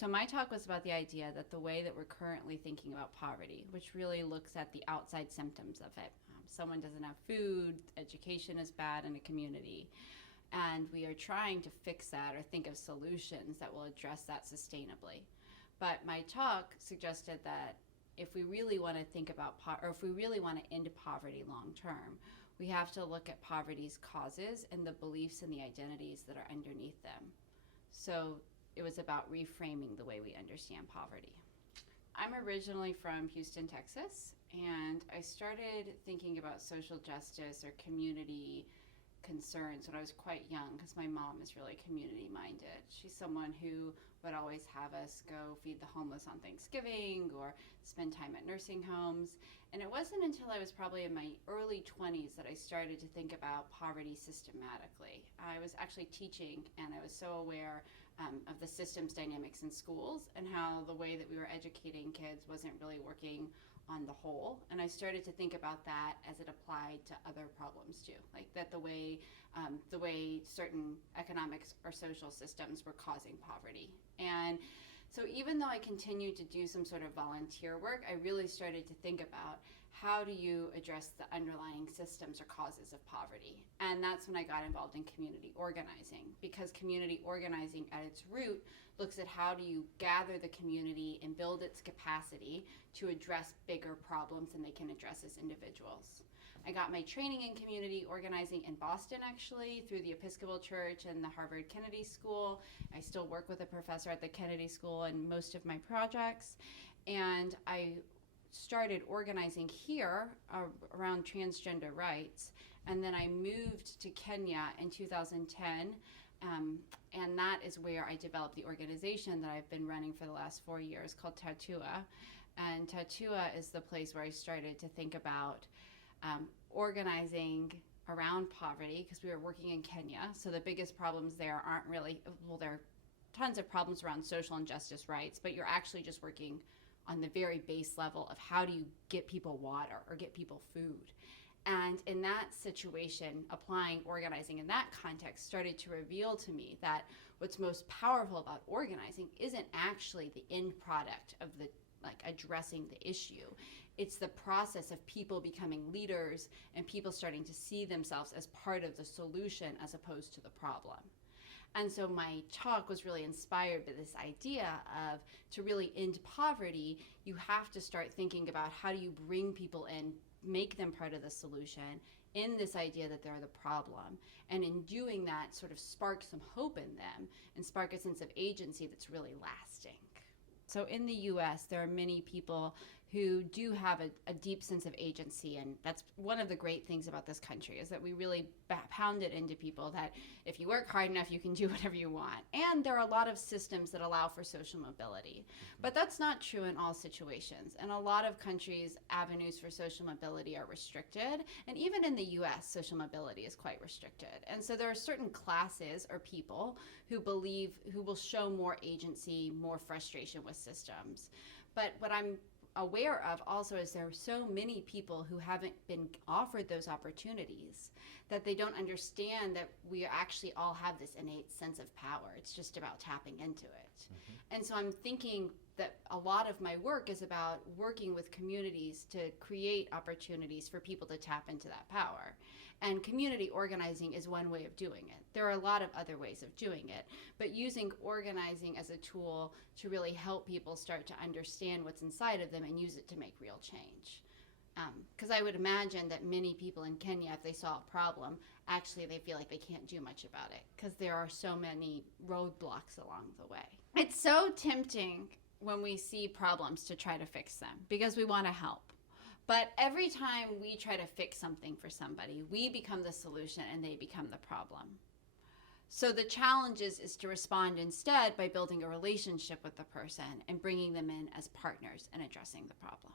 So my talk was about the idea that the way that we're currently thinking about poverty, which really looks at the outside symptoms of it. Someone doesn't have food, education is bad in a community, and we are trying to fix that or think of solutions that will address that sustainably. But my talk suggested that if we really want to think about, or if we really want to end poverty long term, we have to look at poverty's causes and the beliefs and the identities that are underneath them. So it was about reframing the way we understand poverty. I'm originally from Houston, Texas, and I started thinking about social justice or community concerns when I was quite young, because my mom is really community minded. She's someone who would always have us go feed the homeless on Thanksgiving or spend time at nursing homes. And it wasn't until I was probably in my early 20s that I started to think about poverty systematically. I was actually teaching, and I was so aware of the systems dynamics in schools and how the way that we were educating kids wasn't really working on the whole. And I started to think about that as it applied to other problems too, like that the way certain economics or social systems were causing poverty. And so even though I continued to do some sort of volunteer work, I really started to think about how do you address the underlying systems or causes of poverty. And that's when I got involved in community organizing, because community organizing at its root looks at how do you gather the community and build its capacity to address bigger problems than they can address as individuals. I got my training in community organizing in Boston, actually, through the Episcopal Church and the Harvard Kennedy School. I still work with a professor at the Kennedy School in most of my projects. And I started organizing here around transgender rights. And then I moved to Kenya in 2010. And that is where I developed the organization that I've been running for the last 4 years called Tatua. And Tatua is the place where I started to think about organizing around poverty, because we were working in Kenya. So the biggest problems there aren't really, well, there are tons of problems around social injustice rights, but you're actually just working on the very base level of how do you get people water or get people food. And in that situation, applying organizing in that context started to reveal to me that what's most powerful about organizing isn't actually the end product of the addressing the issue. It's the process of people becoming leaders and people starting to see themselves as part of the solution as opposed to the problem. And so my talk was really inspired by this idea of, to really end poverty, you have to start thinking about how do you bring people in, make them part of the solution, in this idea that they're the problem. And in doing that, sort of spark some hope in them and spark a sense of agency that's really lasting. So in the US, there are many people who do have a deep sense of agency, and that's one of the great things about this country, is that we really pound it into people that if you work hard enough, you can do whatever you want. And there are a lot of systems that allow for social mobility. But that's not true in all situations. In a lot of countries, avenues for social mobility are restricted. And even in the US, social mobility is quite restricted. And so there are certain classes or people who will show more agency, more frustration with systems. But what I'm aware of also is there are so many people who haven't been offered those opportunities that they don't understand that we actually all have this innate sense of power. It's just about tapping into it. Mm-hmm. And so I'm thinking that a lot of my work is about working with communities to create opportunities for people to tap into that power. And community organizing is one way of doing it. There are a lot of other ways of doing it, but using organizing as a tool to really help people start to understand what's inside of them and use it to make real change. Because I would imagine that many people in Kenya, if they saw a problem, actually they feel like they can't do much about it because there are so many roadblocks along the way. It's so tempting when we see problems to try to fix them because we want to help. But every time we try to fix something for somebody, we become the solution and they become the problem. So the challenge is to respond instead by building a relationship with the person and bringing them in as partners and addressing the problem.